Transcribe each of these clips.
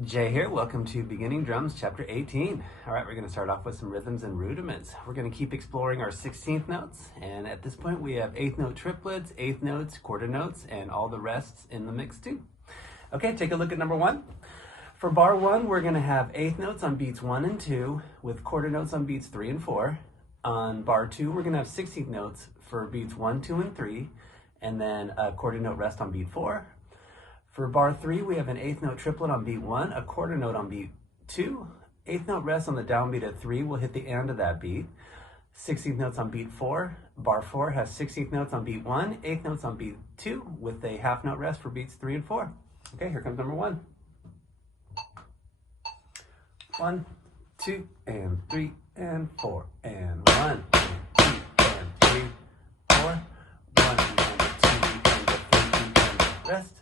Jay here. Welcome to Beginning Drums, Chapter 18. All right, we're going to start off with some rhythms and rudiments. We're going to keep exploring our 16th notes, and at this point we have 8th note triplets, 8th notes, quarter notes, and all the rests in the mix too. Okay, take a look at number 1. For bar 1, we're going to have 8th notes on beats 1 and 2 with quarter notes on beats 3 and 4. On bar 2, we're going to have 16th notes for beats 1, 2, and 3, and then a quarter note rest on beat 4. For bar 3, we have an 8th note triplet on beat 1, a quarter note on beat 2, 8th note rest on the downbeat at 3, we'll hit the end of that beat, 16th notes on beat 4, bar 4 has 16th notes on beat 1, 8th notes on beat 2, with a half note rest for beats 3 and 4. Okay, here comes number 1. 1, 2, and 3, and 4, and 1, and 2, and 3, 4, 1, and 2, and 3, and rest.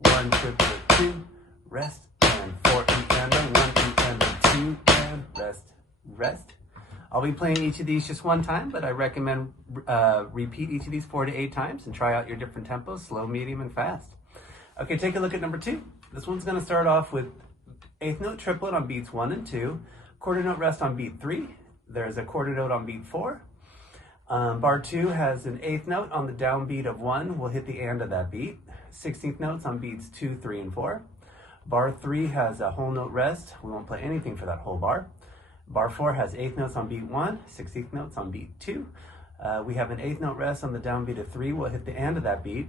1 triplet 2, rest, and 4 E and a 1 E and a 2 and rest, rest. I'll be playing each of these just one time, but I recommend repeat each of these 4 to 8 times and try out your different tempos, slow, medium, and fast. Okay, take a look at number 2. This one's going to start off with 8th note triplet on beats 1 and 2, quarter note rest on beat 3, there's a quarter note on beat 4. Bar 2 has an 8th note on the downbeat of 1, we'll hit the end of that beat. 16th notes on beats 2, 3, and 4. Bar 3 has a whole note rest. We won't play anything for that whole bar. Bar 4 has 8th notes on beat 1, 16th notes on beat 2. We have an 8th note rest on the downbeat of 3. We'll hit the end of that beat.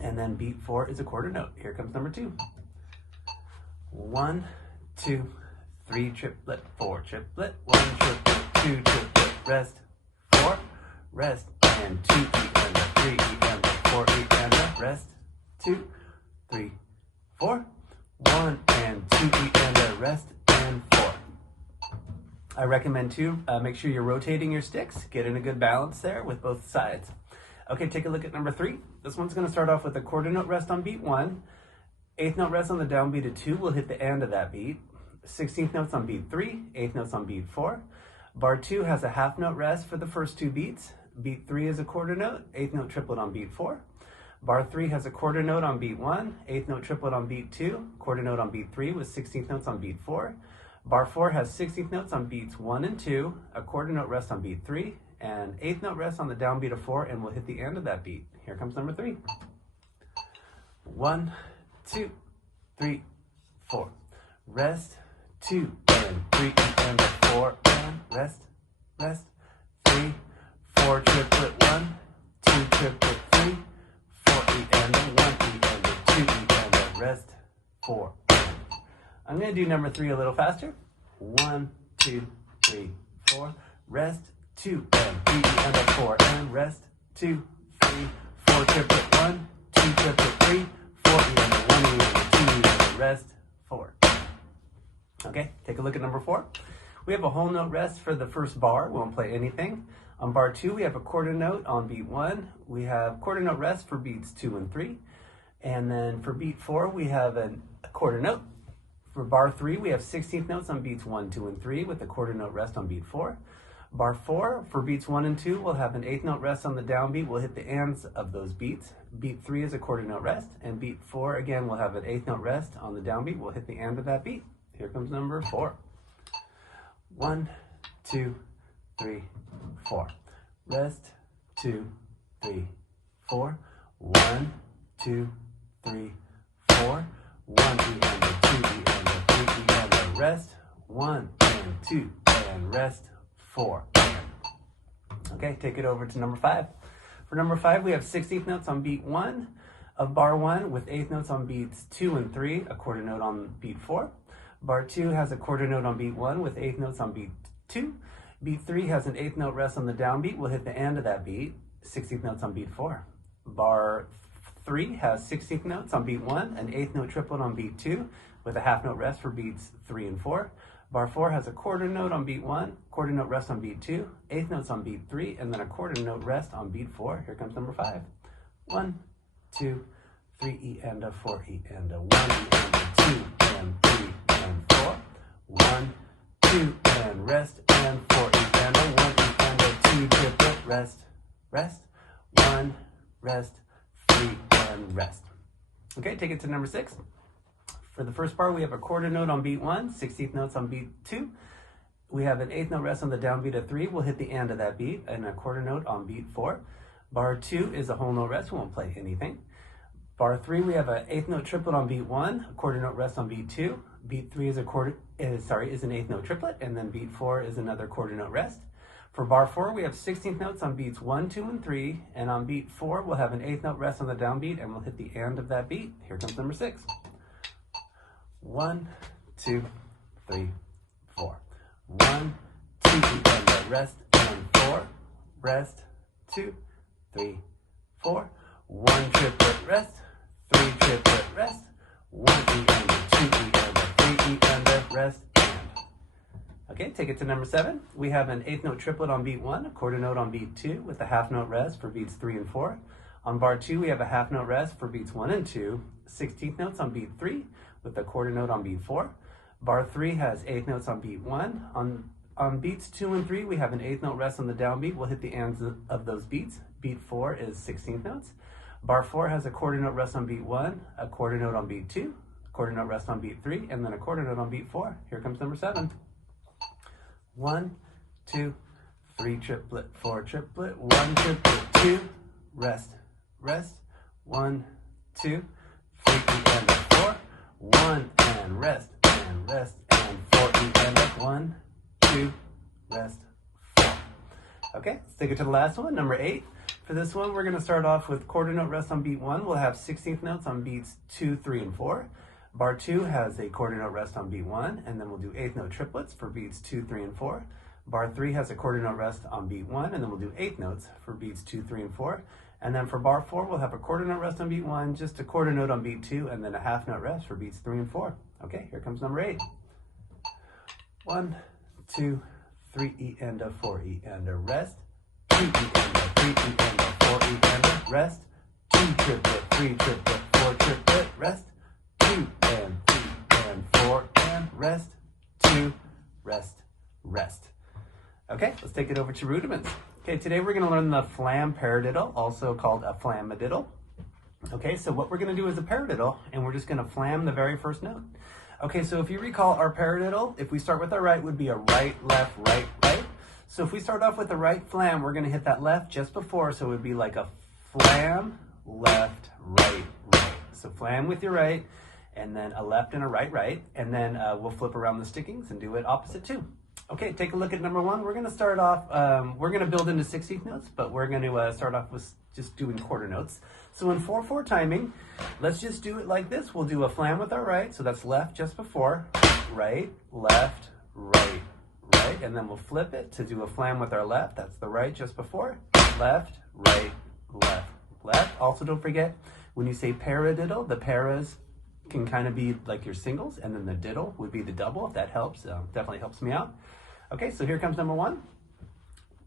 And then beat 4 is a quarter note. Here comes number 2. 1, 2, 3 triplet, 4 triplet, 1 triplet, 2 triplet, rest, 4, rest, and 2 E and a 3 E and a 4 E and a rest. 2, 3, 4, 1, and 2 E and a rest, and 4. I recommend too, make sure you're rotating your sticks, get in a good balance there with both sides. Okay, take a look at number 3. This one's going to start off with a quarter note rest on beat 1, 8th note rest on the downbeat of 2, we'll hit the end of that beat, 16th notes on beat 3, 8th notes on beat 4. Bar 2 has a half note rest for the first 2 beats, beat 3 is a quarter note, 8th note triplet on beat 4. Bar 3 has a quarter note on beat 1, 8th note triplet on beat 2, quarter note on beat 3 with 16th notes on beat 4. Bar 4 has 16th notes on beats 1 and 2, a quarter note rest on beat 3, and 8th note rest on the downbeat of 4, and we'll hit the end of that beat. Here comes number 3. 1, 2, 3, 4. Rest, 2, and 3, and a 4, and rest, rest, 3, 4 triplet 1, 2 triplet 3, 4 E and a 1 E and a 2 E and a rest, 4. I'm going to do number 3 a little faster. 1, 2, 3, 4. Rest, 2 and 3 E and a 4 and rest, 2, 3, 4 triplet 1, 2 triplet 3, 4 E and a 1 E and a 2 E and a rest, 4. Okay, take a look at number 4. We have a whole note rest for the first bar. We won't play anything. On bar 2, we have a quarter note on beat 1. We have quarter note rest for beats 2 and 3. And then for beat 4, we have a quarter note. For bar 3, we have 16th notes on beats 1, 2, and 3 with a quarter note rest on beat 4. Bar 4, for beats 1 and 2, we'll have an 8th note rest on the downbeat. We'll hit the ends of those beats. Beat 3 is a quarter note rest. And beat 4, again, we'll have an 8th note rest on the downbeat. We'll hit the end of that beat. Here comes number 4. 1, 2, 3, 4. Rest, 2, 3, 4. 1, 2, 3, 4. 1 E and a 2 E and a 3 E and a rest. 1 and 2 and rest, 4. Okay, take it over to number 5. For number 5, we have 16th notes on beat 1 of bar 1 with 8th notes on beats 2 and 3, a quarter note on beat 4. Bar 2 has a quarter note on beat 1 with 8th notes on beat 2. Beat 3 has an 8th note rest on the downbeat. We'll hit the end of that beat. 16th notes on beat 4. Bar 3 has 16th notes on beat 1, an 8th note triplet on beat 2 with a half note rest for beats 3 and 4. Bar 4 has a quarter note on beat 1, quarter note rest on beat 2, 8th notes on beat 3, and then a quarter note rest on beat 4. Here comes number 5. 1, 2, 3 E and a 4 E and a 1 E and a 2 and 3 and 4. 1, 2 and rest and 4 E and a 1 E and a 2 triplet rest, rest, 1, rest, 3 and rest. Okay, take it to number 6. For the first bar, we have a quarter note on beat 1, 16th notes on beat 2. We have an 8th note rest on the downbeat of 3. We'll hit the and of that beat, and a quarter note on beat 4. Bar 2 is a whole note rest. We won't play anything. Bar 3, we have an 8th note triplet on beat 1, a quarter note rest on beat 2. Beat 3 is an 8th note triplet, and then beat 4 is another quarter note rest. For bar 4, we have 16th notes on beats 1, 2, and 3, and on beat 4, we'll have an 8th note rest on the downbeat, and we'll hit the and of that beat. Here comes number 6. 1, 2, 3, 4. 1, 2, and a rest, and 4, rest, 2, 3, 4. 1 triplet rest, 3 triplet rest, 1 E and a 2 E and a 3 E and a rest, and. Okay, take it to number 7. We have an 8th note triplet on beat 1, a quarter note on beat 2, with a half note rest for beats 3 and 4. On bar 2, we have a half note rest for beats 1 and 2, 16th notes on beat 3, with a quarter note on beat 4. Bar 3 has 8th notes on beat 1. On beats 2 and 3, we have an 8th note rest on the downbeat. We'll hit the ands of those beats. Beat 4 is 16th notes. Bar 4 has a quarter note rest on beat 1, a quarter note on beat 2, a quarter note rest on beat 3, and then a quarter note on beat 4. Here comes number 7. 1, 2, 3 triplet, 4 triplet, 1 triplet, 2, rest, rest, 1, 2, 3 E and a 4, 1 and rest, and 4 E and a 1, 2, rest, 4. Okay, let's take it to the last one, number 8. For this one, we're going to start off with quarter note rest on beat 1. We'll have 16th notes on beats 2, 3, and 4. Bar 2 has a quarter note rest on beat 1, and then we'll do 8th note triplets for beats 2, 3, and 4. Bar 3 has a quarter note rest on beat 1, and then we'll do 8th notes for beats 2, 3, and 4. And then for bar 4, we'll have a quarter note rest on beat 1, just a quarter note on beat 2, and then a half note rest for beats 3 and 4. Okay, here comes number 8. 1, 2, 3 E and a 4 E and a rest, 2 E and a 3 E and a 4 E and a rest, 2 triplet, 3 triplet, 4 triplet, rest, 2 and 3 and 4 and rest, 2, rest, rest. Okay, let's take it over to rudiments. Okay, today we're going to learn the Flam paradiddle, also called a flamadiddle. Okay, so what we're going to do is a paradiddle, and we're just going to flam the very first note. Okay, so if you recall our paradiddle, if we start with our right, would be a right, left, right, right. So if we start off with the right flam, we're going to hit that left just before, so it would be like a flam, left, right, right. So flam with your right, and then a left and a right, right, and then we'll flip around the stickings and do it opposite too. Okay, take a look at number 1. We're going to start off, we're going to build into 16th notes, but we're going to start off with just doing quarter notes. So in 4/4 timing, let's just do it like this. We'll do a flam with our right, so that's left just before, right, left, right, right, and then we'll flip it to do a flam with our left. That's the right just before, left, right, left, left. Also, don't forget, when you say paradiddle, the paras can kind of be like your singles, and then the diddle would be the double, if that helps. Definitely helps me out. Okay, so here comes number 1.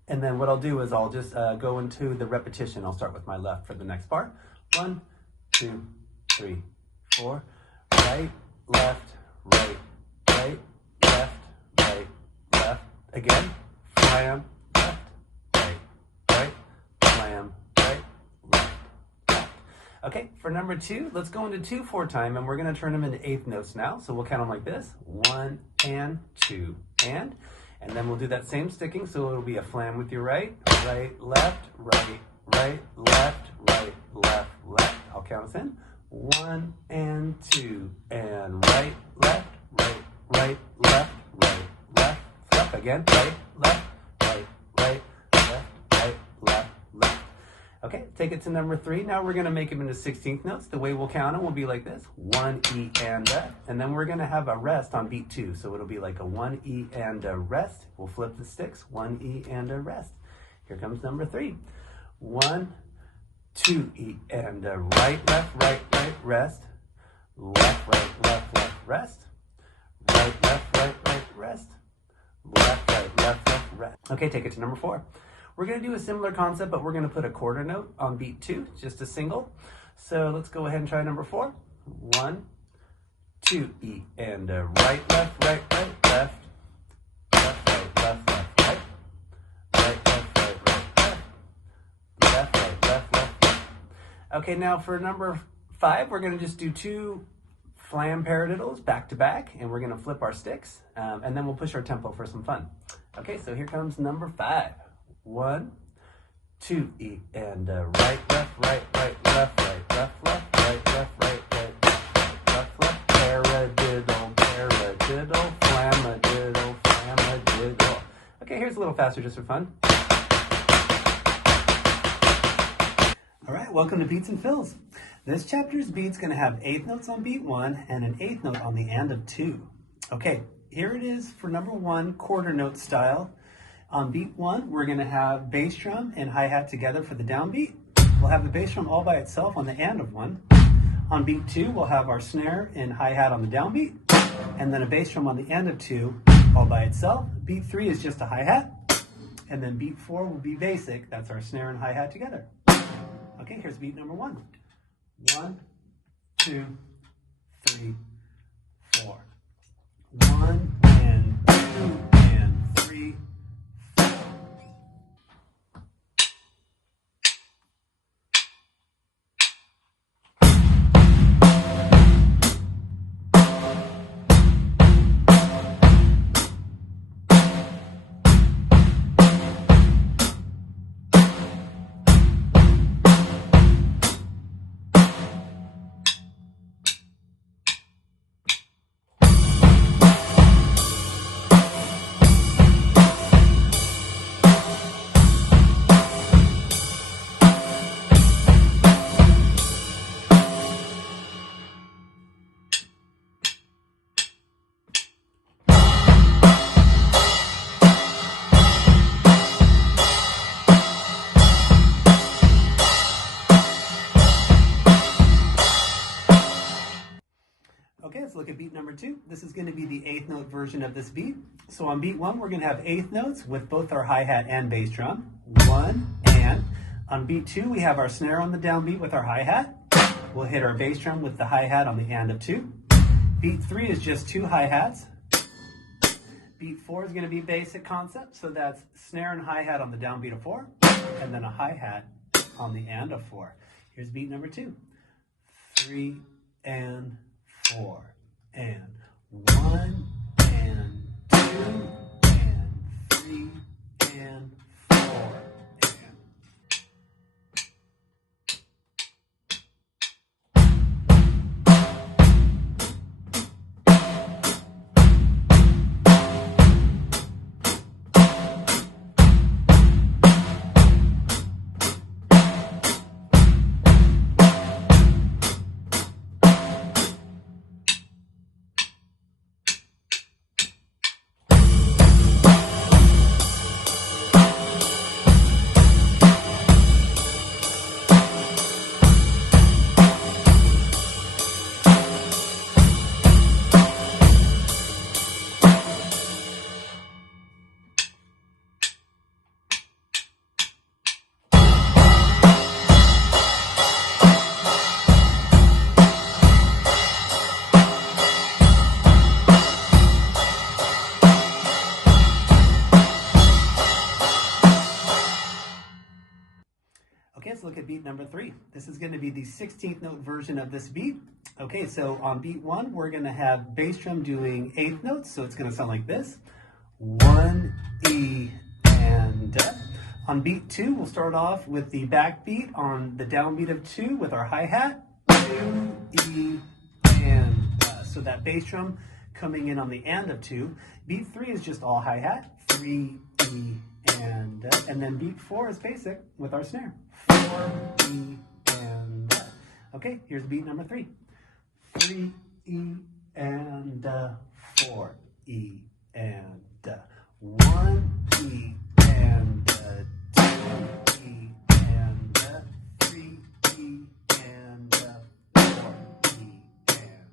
And then what I'll do is I'll just go into the repetition. I'll start with my left for the next bar. 1, 2, 3, 4. Right, left, right, right, left, right, left. Again, flam, left, right, right, flam, right, left, left. Okay, for number 2, let's go into 2/4 time, and we're going to turn them into 8th notes now. So we'll count them like this: 1 and 2 and then we'll do that same sticking. So it'll be a flam with your right, right, left, right, right, left, right, left, left. I'll count us in: 1 and 2 and right, left, right, right, left, right, left. Flip again: right, left, right, right, left, right, left, left. Okay, take it to number 3. Now we're going to make them into 16th notes. The way we'll count them will be like this: 1 E and a, and then we're going to have a rest on beat 2. So it'll be like a 1 E and a rest. We'll flip the sticks: 1 E and a rest. Here comes number 3. 1, 2 E and a right, left, right, right, rest. Left, right, left, left, rest. Right, left, right, right, rest. Left, right, left, left, rest. Okay, take it to number 4. We're going to do a similar concept, but we're going to put a quarter note on beat 2, just a single. So let's go ahead and try number 4. 1, 2 E and a right, left, right, right, left. Left, right, left, left, right. Right, left, right, right, left. Left, right, left, left, left. Okay, now for number 5, we're going to just do 2 Flam paradiddles back to back, and we're going to flip our sticks, and then we'll push our tempo for some fun. Okay, so here comes number 5. 1, 2, E, and right, left, right, right, left, right, left, left, right, left, right, right, left, left, paradiddle, paradiddle, flamadiddle, flamadiddle. Okay, here's a little faster just for fun. All right, welcome to Beats and Fills. This chapter's beat's going to have eighth notes on beat 1 and an eighth note on the and of 2. Okay, here it is for number 1, quarter note style. On beat 1, we're going to have bass drum and hi-hat together for the downbeat. We'll have the bass drum all by itself on the and of 1. On beat 2, we'll have our snare and hi-hat on the downbeat, and then a bass drum on the and of 2 all by itself. Beat 3 is just a hi-hat, and then beat 4 will be basic. That's our snare and hi-hat together. Okay, here's beat number 1. 1, 2, 3, 4. 1 and 2 and 3, 4. Okay, let's look at beat number 2. This is going to be the eighth note version of this beat. So on beat 1, we're going to have eighth notes with both our hi-hat and bass drum. 1 and. On beat 2, we have our snare on the downbeat with our hi-hat. We'll hit our bass drum with the hi-hat on the and of 2. Beat 3 is just 2 hi-hats. Beat 4 is going to be basic concept, so that's snare and hi-hat on the downbeat of 4, and then a hi-hat on the and of 4. Here's beat number 2. 3 and 4 and 1 and 2 and 3 and 4 and. Okay, let's look at beat number 3. This is going to be the 16th note version of this beat. Okay, so on beat 1, we're going to have bass drum doing eighth notes, so it's going to sound like this. 1, E, and On beat 2, we'll start off with the backbeat on the downbeat of 2 with our hi-hat. 2, E, and so that bass drum coming in on the and of 2. Beat 3 is just all hi-hat. 3, E, and then beat 4 is basic with our snare. 4, E, and okay, here's beat number 3. 3, E, and 4, E, and 1, E, and 2, E, and 3, E, and 4, E, and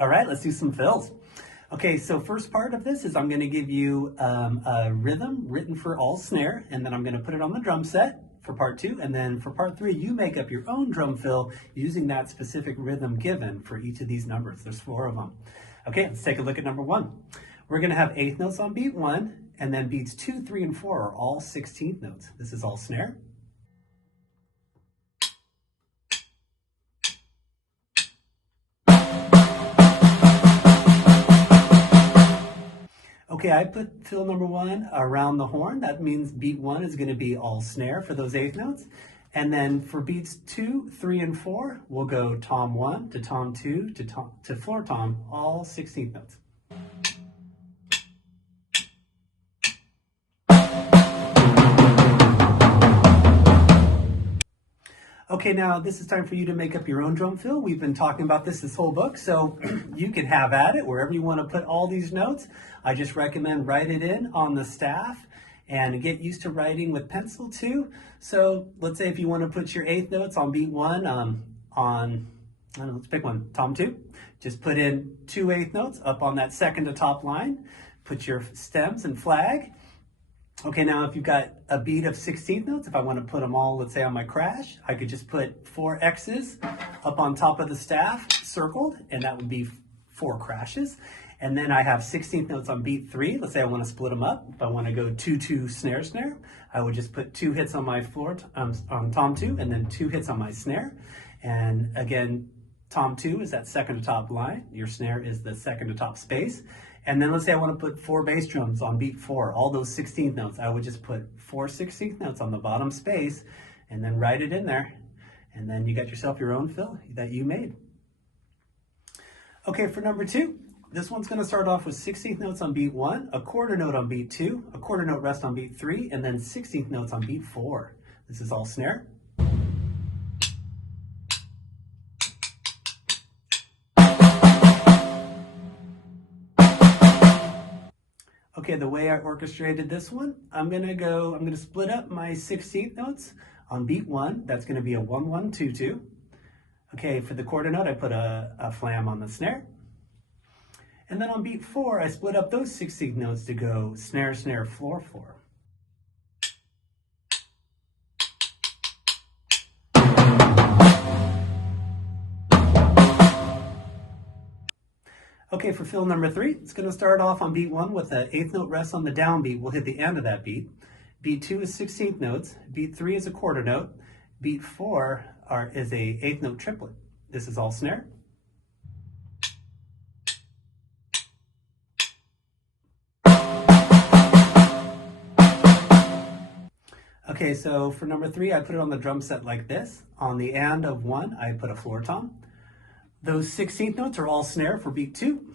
All right, let's do some fills. Okay, so first part of this is I'm going to give you a rhythm written for all snare, and then I'm going to put it on the drum set for part 2, and then for part 3, you make up your own drum fill using that specific rhythm given for each of these numbers. There's 4 of them. Okay, let's take a look at number 1. We're going to have 8th notes on beat 1, and then beats 2, 3, and 4 are all 16th notes. This is all snare. Okay, I put fill number 1 around the horn. That means beat 1 is going to be all snare for those 8th notes. And then for beats 2, 3, and 4, we'll go tom 1 to tom 2 to floor tom, all 16th notes. Okay, now this is time for you to make up your own drum fill. We've been talking about this whole book, so you can have at it wherever you want to put all these notes. I just recommend write it in on the staff and get used to writing with pencil too. So let's say if you want to put your 8th notes on beat 1 on, I don't know, let's pick one, tom 2. Just put in 2 8th notes up on that second to top line. Put your stems and flag. Okay, now if you've got a beat of 16th notes, if I want to put them all, let's say on my crash, I could just put 4 X's up on top of the staff, circled, and that would be 4 crashes. And then I have 16th notes on beat 3. Let's say I want to split them up. If I want to go 2-2 snare snare, I would just put 2 hits on my floor on tom 2, and then 2 hits on my snare. And again, tom 2 is that second to top line. Your snare is the second to top space. And then let's say I want to put 4 bass drums on beat 4, all those 16th notes. I would just put 4 16th notes on the bottom space and then write it in there. And then you got yourself your own fill that you made. Okay, for number 2, this one's going to start off with 16th notes on beat 1, a quarter note on beat 2, a quarter note rest on beat 3, and then 16th notes on beat 4. This is all snare. Okay, the way I orchestrated this one, I'm gonna split up my 16th notes on beat 1. That's gonna be a 1-1-2-2. Okay, for the quarter note, I put a flam on the snare. And then on beat 4, I split up those 16th notes to go snare, snare, floor, floor. Okay, for fill number 3, it's going to start off on beat 1 with an 8th note rest on the downbeat. We'll hit the end of that beat. Beat 2 is 16th notes. Beat 3 is a quarter note. Beat 4 is a 8th note triplet. This is all snare. Okay, so for number 3, I put it on the drum set like this. On the and of 1, I put a floor tom. Those 16th notes are all snare for beat 2,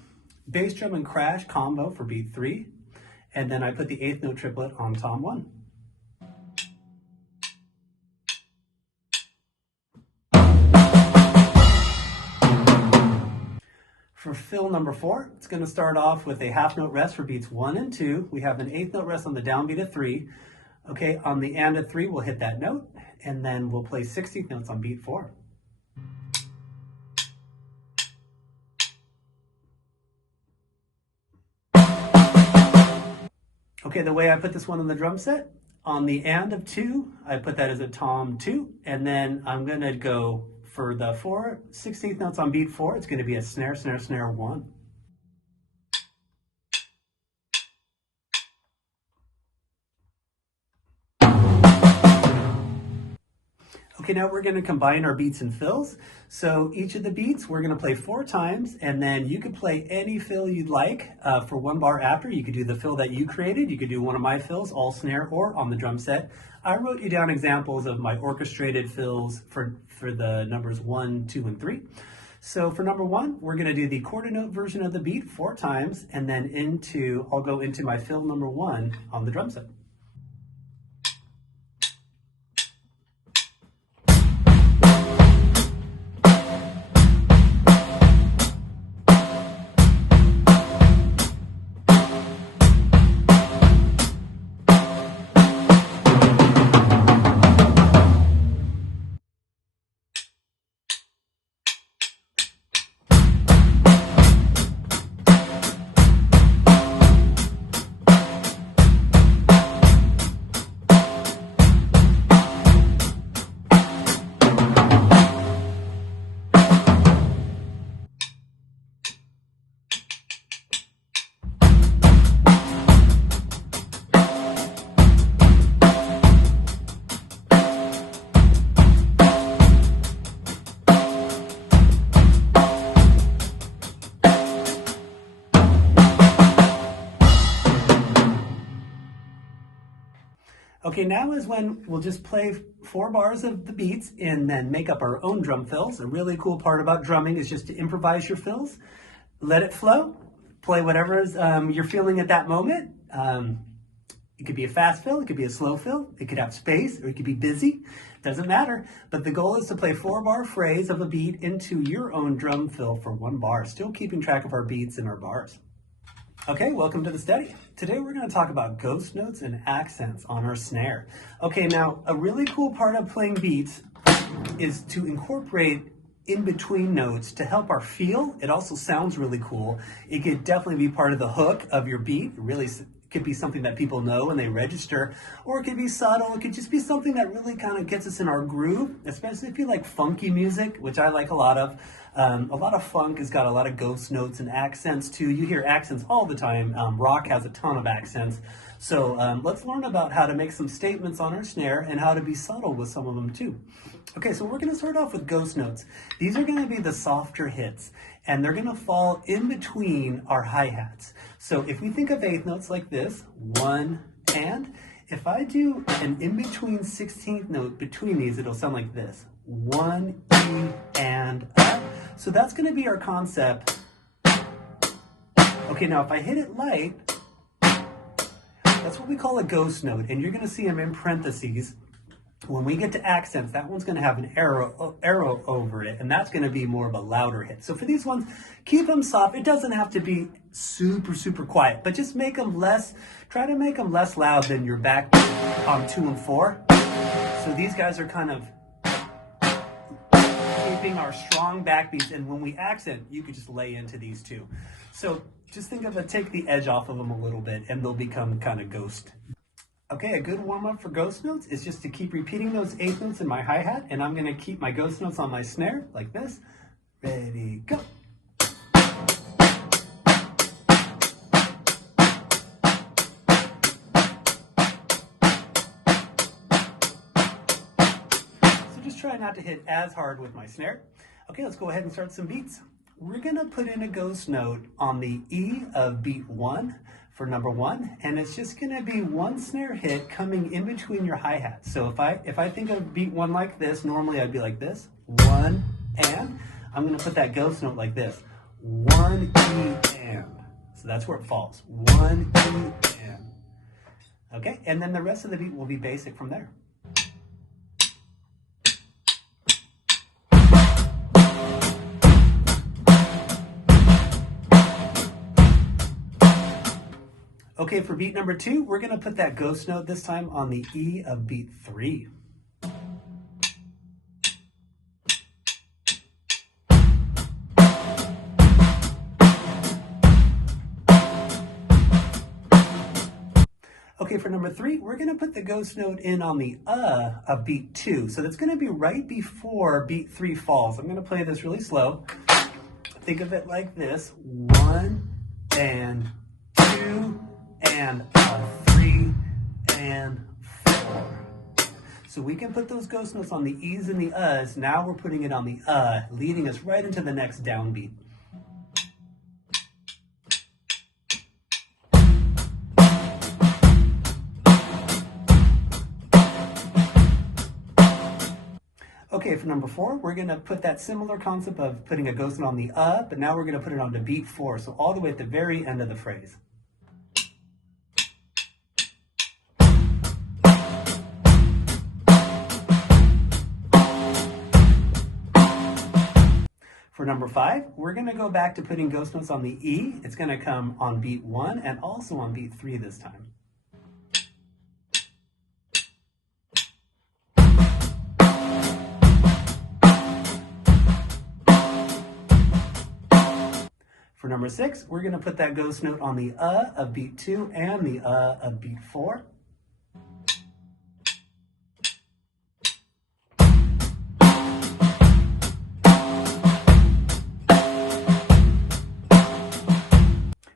bass drum and crash combo for beat 3, and then I put the 8th note triplet on tom 1. For fill number 4, it's going to start off with a half note rest for beats 1 and 2. We have an 8th note rest on the downbeat of 3. Okay, on the and of 3, we'll hit that note, and then we'll play 16th notes on beat 4. Okay, the way I put this one on the drum set, on the and of 2, I put that as a tom 2, and then I'm going to go for the 4 16th notes on beat 4, it's going to be a snare, snare, snare 1. Okay, now we're going to combine our beats and fills. So each of the beats we're going to play 4 times, and then you can play any fill you'd like for 1 bar after. You could do the fill that you created. You could do one of my fills, all snare or on the drum set. I wrote you down examples of my orchestrated fills for the numbers 1, 2, and 3. So for number 1, we're going to do the quarter note version of the beat 4 times, and then I'll go into my fill number 1 on the drum set. Okay, now is when we'll just play 4 bars of the beats and then make up our own drum fills. A really cool part about drumming is just to improvise your fills. Let it flow. Play whatever you're feeling at that moment. It could be a fast fill, it could be a slow fill, it could have space, or it could be busy. Doesn't matter. But the goal is to play 4-bar phrase of a beat into your own drum fill for 1 bar, still keeping track of our beats and our bars. Okay, welcome to the study. Today we're going to talk about ghost notes and accents on our snare. Okay, now a really cool part of playing beats is to incorporate in between notes to help our feel. It also sounds really cool. It could definitely be part of the hook of your beat. It really could be something that people know when they register, or it could be subtle. It could just be something that really kind of gets us in our groove, especially if you like funky music, which I like a lot of. A lot of funk has got a lot of ghost notes and accents too. You hear accents all the time. Rock has a ton of accents. So let's learn about how to make some statements on our snare and how to be subtle with some of them too. Okay, so we're going to start off with ghost notes. These are going to be the softer hits, and they're going to fall in between our hi-hats. So if we think of 8th notes like this, 1 and, if I do an in-between 16th note between these, it'll sound like this. 1, E, and up. So that's going to be our concept. Okay, now if I hit it light, that's what we call a ghost note, and you're going to see them in parentheses. When we get to accents, that one's going to have an arrow over it, and that's going to be more of a louder hit. So for these ones, keep them soft. It doesn't have to be super quiet, but just make them try to make them less loud than your back on 2 and 4. So these guys are kind of keeping our strong backbeats, and when we accent, you could just lay into these two. So just think of take the edge off of them a little bit, and they'll become kind of ghost. Okay, a good warm-up for ghost notes is just to keep repeating those 8th notes in my hi-hat, and I'm going to keep my ghost notes on my snare like this. Ready, go. So just try not to hit as hard with my snare. Okay, let's go ahead and start some beats. We're going to put in a ghost note on the E of beat 1 for number 1, and it's just going to be 1 snare hit coming in between your hi-hats. So if I think of beat 1 like this, normally I'd be like this, 1 and, I'm going to put that ghost note like this, 1 E and. So that's where it falls, 1 E and. Okay, and then the rest of the beat will be basic from there. Okay, for beat number 2, we're going to put that ghost note this time on the E of beat 3. Okay, for number 3, we're going to put the ghost note in on the of beat 2. So that's going to be right before beat 3 falls. I'm going to play this really slow. Think of it like this. 1 and 2 and 3 and 4. So we can put those ghost notes on the E's and the U's. Now we're putting it on the leading us right into the next downbeat. Okay, for number 4, we're going to put that similar concept of putting a ghost note on the but now we're going to put it on to beat 4, so all the way at the very end of the phrase. For number 5, we're going to go back to putting ghost notes on the E. It's going to come on beat 1 and also on beat 3 this time. For number 6, we're going to put that ghost note on the of beat 2 and the of beat 4.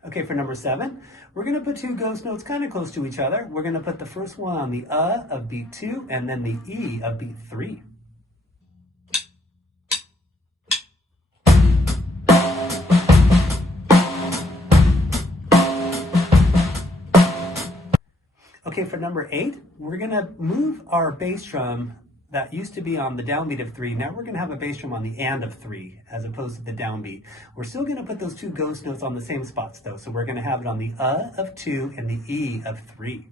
Okay, for number 7, we're going to put 2 ghost notes kind of close to each other. We're going to put the first one on the of beat 2 and then the E of beat 3. Okay, Okay, for number 8, we're gonna move our bass drum that used to be on the downbeat of 3. Now we're gonna have a bass drum on the and of 3 as opposed to the downbeat. We're still gonna put those 2 ghost notes on the same spots though. So we're gonna have it on the of 2 and the E of 3.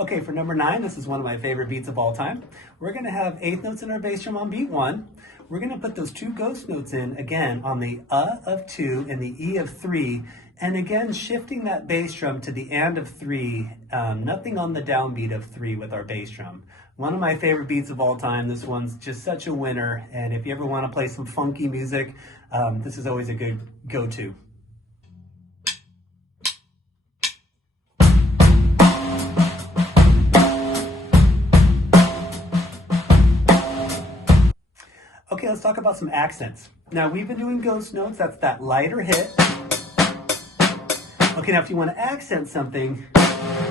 Okay, for number 9, this is one of my favorite beats of all time. We're gonna have 8th notes in our bass drum on beat 1. We're gonna put those 2 ghost notes in again on the of 2 and the E of 3, and again shifting that bass drum to the and of 3, nothing on the downbeat of 3 with our bass drum. One of my favorite beats of all time. This one's just such a winner, and if you ever wanna play some funky music, this is always a good go-to. Okay, let's talk about some accents. Now, we've been doing ghost notes. That's that lighter hit. Okay, now if you want to accent something,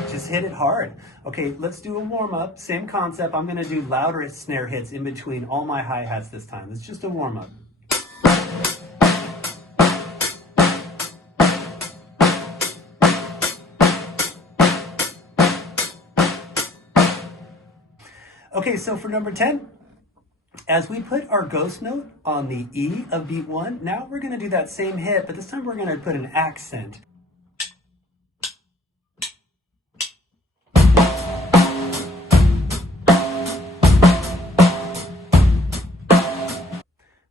just hit it hard. Okay, let's do a warm-up. Same concept. I'm going to do louder snare hits in between all my hi-hats this time. It's just a warm-up. Okay, so for number 10, as we put our ghost note on the E of beat 1, now we're going to do that same hit, but this time we're going to put an accent.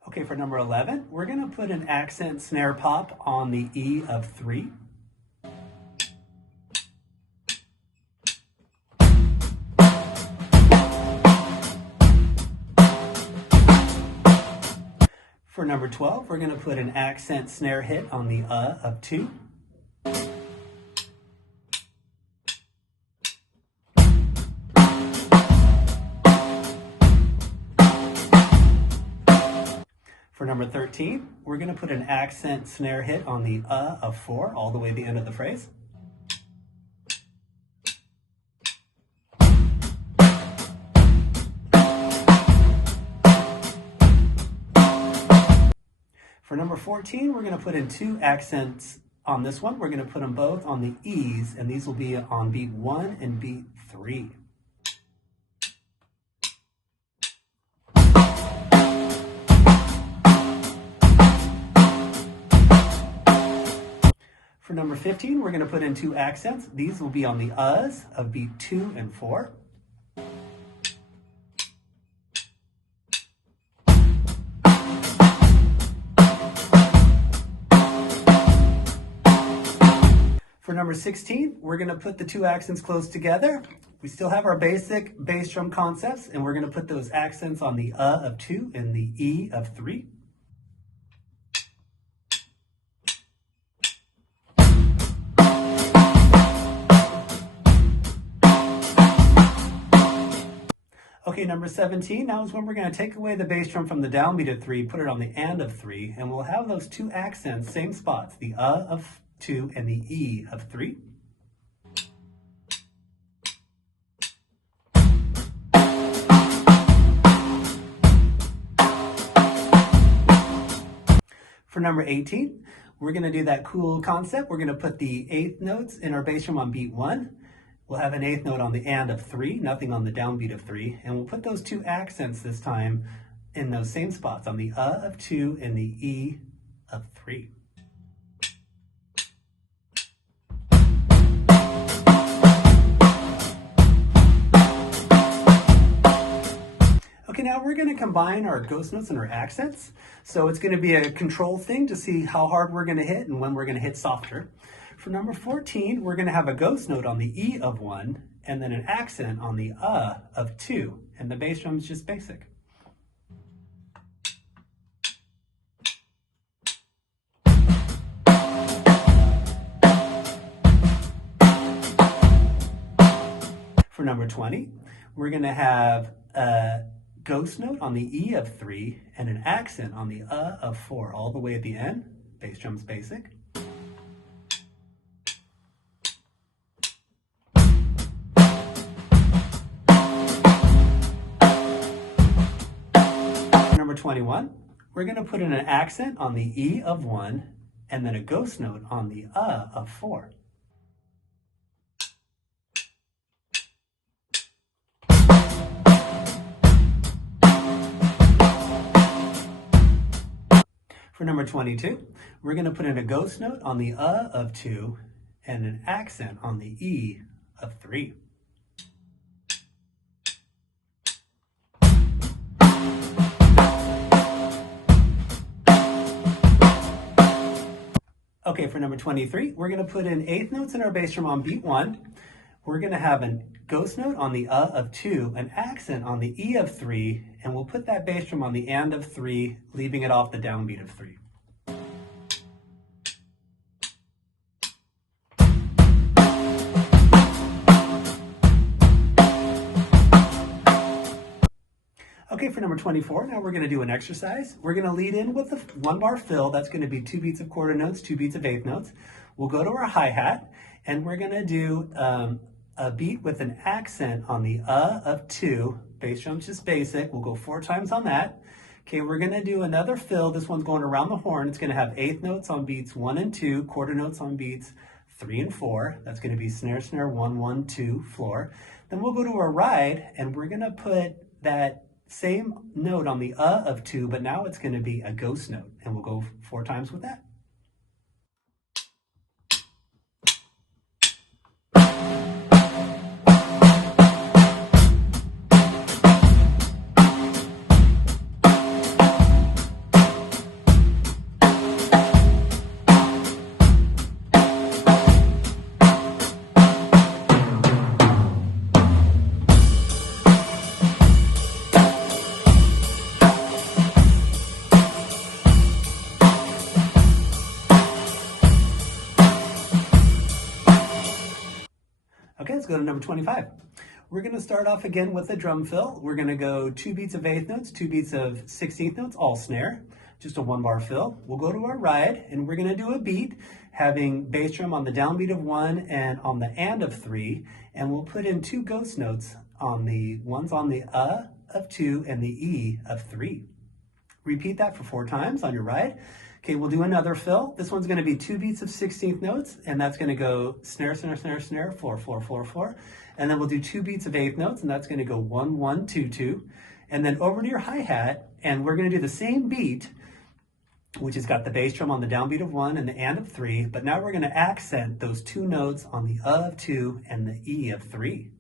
Okay, for number 11, we're going to put an accent snare pop on the E of 3. For number 12, we're going to put an accent snare hit on the of 2. For number 13, we're going to put an accent snare hit on the of 4 all the way to the end of the phrase. For number 14, we're going to put in 2 accents on this one. We're going to put them both on the E's, and these will be on beat 1 and beat 3. For number 15, we're going to put in 2 accents. These will be on the U's of beat 2 and 4. For number 16, we're going to put the 2 accents close together. We still have our basic bass drum concepts, and we're going to put those accents on the of 2 and the E of 3. Okay, number 17, now is when we're going to take away the bass drum from the downbeat of 3, put it on the and of 3, and we'll have those 2 accents, same spots, the of 2 and the E of 3. For number 18, we're going to do that cool concept. We're going to put the 8th notes in our bass drum on beat 1. We'll have an 8th note on the and of 3, nothing on the downbeat of 3, and we'll put those 2 accents this time in those same spots on the of 2 and the E of 3. Okay, now we're going to combine our ghost notes and our accents. So it's going to be a control thing to see how hard we're going to hit and when we're going to hit softer. For number 14, we're going to have a ghost note on the E of 1 and then an accent on the of 2. And the bass drum is just basic. For number 20, we're going to have a ghost note on the E of 3 and an accent on the of 4 all the way at the end. Bass drum's basic. 21, we're going to put in an accent on the E of 1 and then a ghost note on the of 4. For number 22, we're going to put in a ghost note on the of 2 and an accent on the E of 3. Okay, for number 23, we're going to put in eighth notes in our bass drum on beat 1. We're going to have a ghost note on the of 2, an accent on the E of 3, and we'll put that bass drum on the and of 3, leaving it off the downbeat of 3. Okay, for number 24, now we're going to do an exercise. We're going to lead in with a 1-bar fill. That's going to be 2 beats of quarter notes, 2 beats of eighth notes. We'll go to our hi-hat, and we're going to do a beat with an accent on the of 2. Bass drum's just basic. We'll go 4 times on that. Okay, we're going to do another fill. This one's going around the horn. It's going to have eighth notes on beats 1 and 2, quarter notes on beats 3 and 4. That's going to be snare, snare, 1, 1, 2, floor. Then we'll go to a ride, and we're going to put that same note on the of 2, but now it's going to be a ghost note, and we'll go 4 times with that. Okay, let's go to number 25. We're going to start off again with a drum fill. We're going to go 2 beats of eighth notes, 2 beats of 16th notes, all snare, just a 1-bar fill. We'll go to our ride, and we're going to do a beat, having bass drum on the downbeat of 1 and on the and of 3, and we'll put in 2 ghost notes on the ones on the of 2 and the E of 3. Repeat that for 4 times on your ride. Okay, we'll do another fill. This one's going to be 2 beats of 16th notes, and that's going to go snare, snare, snare, snare, 4, 4, 4, 4. And then we'll do 2 beats of eighth notes, and that's going to go 1, 1, 2, 2. And then over to your hi-hat, and we're going to do the same beat, which has got the bass drum on the downbeat of 1 and the and of 3, but now we're going to accent those 2 notes on the of 2 and the E of 3.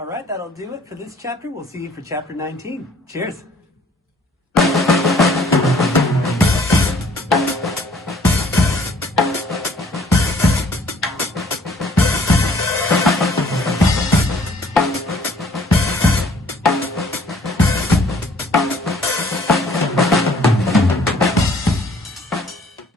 All right, that'll do it for this chapter. We'll see you for chapter 19. Cheers.